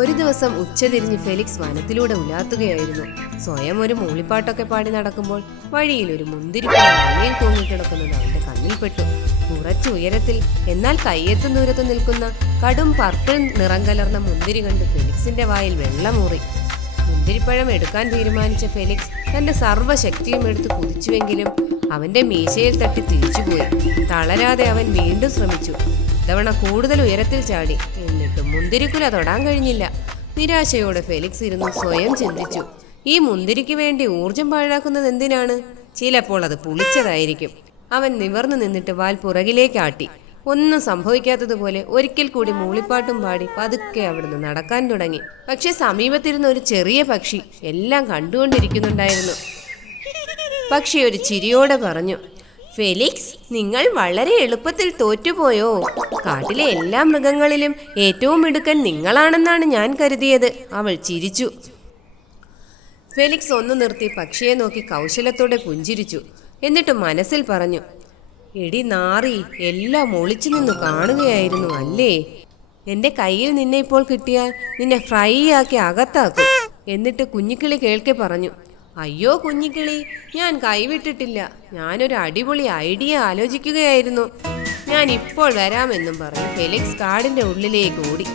ഒരു ദിവസം ഉച്ചതിരിഞ്ഞ് ഫെലിക്സ് വനത്തിലൂടെ ഉലാത്തുകയായിരുന്നു. സ്വയം ഒരു മൂളിപ്പാട്ടൊക്കെ പാടി നടക്കുമ്പോൾ വഴിയിൽ ഒരു മുന്തിരിക്കുല മണ്ണിൽ തൂങ്ങിക്കിടക്കുന്നത് അവന്റെ കണ്ണിൽപ്പെട്ടു. കുറച്ചു ഉയരത്തിൽ എന്നാൽ കയ്യെത്തും ദൂരത്ത് നിൽക്കുന്ന കടും പർപ്പിൾ നിറം കലർന്ന മുന്തിരി കണ്ട് ഫെലിക്സിന്റെ വായിൽ വെള്ളമൂറി. മുന്തിരിപ്പഴം എടുക്കാൻ തീരുമാനിച്ച ഫെലിക്സ് തന്റെ സർവ്വശക്തിയും എടുത്ത് കുതിച്ചുവെങ്കിലും അവന്റെ മീശയിൽ തട്ടി തിരിച്ചുപോയി. തളരാതെ അവൻ വീണ്ടും ശ്രമിച്ചു. ഇത്തവണ കൂടുതൽ ഉയരത്തിൽ ചാടി. എന്നിട്ടും മുന്തിരിക്കുല തൊടാൻ കഴിഞ്ഞില്ല. നിരാശയോടെ ഫെലിക്സ് ഇരുന്ന് സ്വയം ചിന്തിച്ചു, ഈ മുന്തിരിക്ക് വേണ്ടി ഊർജം പാഴാക്കുന്നത് എന്തിനാണ്? ചിലപ്പോൾ അത് പുളിച്ചതായിരിക്കും. അവൻ നിവർന്നു നിന്നിട്ട് വാൽ പുറകിലേക്കാട്ടി. ഒന്നും സംഭവിക്കാത്തതുപോലെ ഒരിക്കൽ കൂടി മൂളിപ്പാട്ടും പാടി പതുക്കെ അവിടുന്ന് നടക്കാൻ തുടങ്ങി. പക്ഷെ സമീപത്തിരുന്ന ഒരു ചെറിയ പക്ഷി എല്ലാം കണ്ടുകൊണ്ടിരിക്കുന്നുണ്ടായിരുന്നു. പക്ഷി ഒരു ചിരിയോടെ പറഞ്ഞു, ഫെലിക്സ്, നിങ്ങൾ വളരെ എളുപ്പത്തിൽ തോറ്റുപോയോ? കാട്ടിലെ എല്ലാ മൃഗങ്ങളിലും ഏറ്റവും മിടുക്കൻ നിങ്ങളാണെന്നാണ് ഞാൻ കരുതിയത്. അവൾ ചിരിച്ചു. ഫെലിക്സ് ഒന്ന് നിർത്തി പക്ഷിയെ നോക്കി കൗശലത്തോടെ പുഞ്ചിരിച്ചു. എന്നിട്ട് മനസ്സിൽ പറഞ്ഞു, എടി നാറി, എല്ലാം ഒളിച്ചു നിന്നു കാണുകയായിരുന്നു അല്ലേ? എൻ്റെ കയ്യിൽ നിന്നെ ഇപ്പോൾ കിട്ടിയാൽ നിന്നെ ഫ്രൈ ആക്കി അകത്താക്കും. എന്നിട്ട് കുഞ്ഞിക്കിളി കേൾക്കെ പറഞ്ഞു, അയ്യോ കുഞ്ഞിക്കിളി, ഞാൻ കൈവിട്ടിട്ടില്ല. ഞാനൊരു അടിപൊളി ഐഡിയ ആലോചിക്കുകയായിരുന്നു. ഞാൻ ഇപ്പോൾ വരാമെന്നും പറഞ്ഞ് ഫെലിക്സ് കാടിന്റെ ഉള്ളിലേക്ക് ഓടി.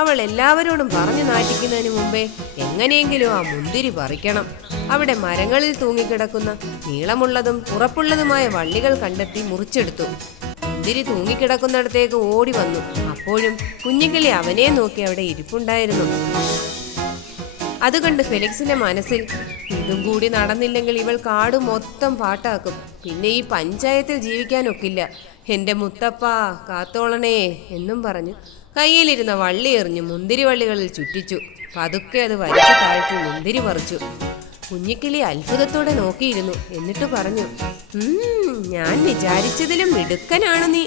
അവൾ എല്ലാവരോടും പറഞ്ഞു നാട്ടിക്കുന്നതിന് മുമ്പേ എങ്ങനെയെങ്കിലും ആ മുന്തിരി പറിക്കണം. അവിടെ മരങ്ങളിൽ തൂങ്ങിക്കിടക്കുന്ന നീളമുള്ളതും ഉറപ്പുള്ളതുമായ വള്ളികൾ കണ്ടെത്തി മുറിച്ചെടുത്തു. മുന്തിരി തൂങ്ങിക്കിടക്കുന്നിടത്തേക്ക് ഓടി വന്നു. അപ്പോഴും കുഞ്ഞിക്കിളി അവനെ നോക്കി അവിടെ ഇരിപ്പുണ്ടായിരുന്നു. അതുകൊണ്ട് ഫെലിക്സിന്റെ മനസ്സിൽ, ഇതും കൂടി നടന്നില്ലെങ്കിൽ ഇവൾ കാട് മൊത്തം പാട്ടാക്കും. പിന്നെ ഈ പഞ്ചായത്തിൽ ജീവിക്കാനൊക്കില്ല. എൻ്റെ മുത്തപ്പ കാത്തോളണേ എന്നും പറഞ്ഞു കയ്യിലിരുന്ന വള്ളി എറിഞ്ഞ് മുന്തിരി വള്ളികളിൽ ചുറ്റിച്ചു. പതുക്കെ അത് വലിച്ചു താഴ്ത്തി മുന്തിരി പറിച്ചു. കുഞ്ഞിക്കിളി അത്ഭുതത്തോടെ നോക്കിയിരുന്നു. എന്നിട്ട് പറഞ്ഞു, ഞാൻ വിചാരിച്ചതിലും മിടുക്കനാണ് നീ.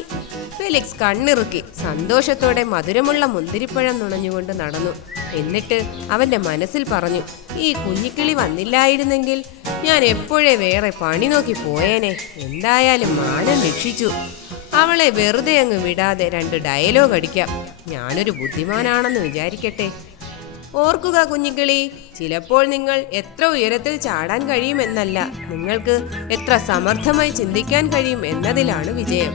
ഫെലിക്സ് കണ്ണിറുക്കി സന്തോഷത്തോടെ മധുരമുള്ള മുന്തിരിപ്പഴം നുണഞ്ഞുകൊണ്ട് നടന്നു. എന്നിട്ട് അവന്റെ മനസ്സിൽ പറഞ്ഞു, ഈ കുഞ്ഞിക്കിളി വന്നില്ലായിരുന്നെങ്കിൽ ഞാൻ എപ്പോഴേ വേറെ പണി നോക്കി പോയേനെ. എന്തായാലും മാനം രക്ഷിച്ചു. അവളെ വെറുതെ അങ്ങ് വിടാതെ 2 ഡയലോഗ് അടിക്കാം. ഞാനൊരു ബുദ്ധിമാനാണെന്ന് വിചാരിക്കട്ടെ. ഓർക്കുക കുഞ്ഞിക്കിളി, ചിലപ്പോൾ നിങ്ങൾ എത്ര ഉയരത്തിൽ ചാടാൻ കഴിയുമെന്നല്ല, നിങ്ങൾക്ക് എത്ര സമർത്ഥമായി ചിന്തിക്കാൻ കഴിയും എന്നതിലാണ് വിജയം.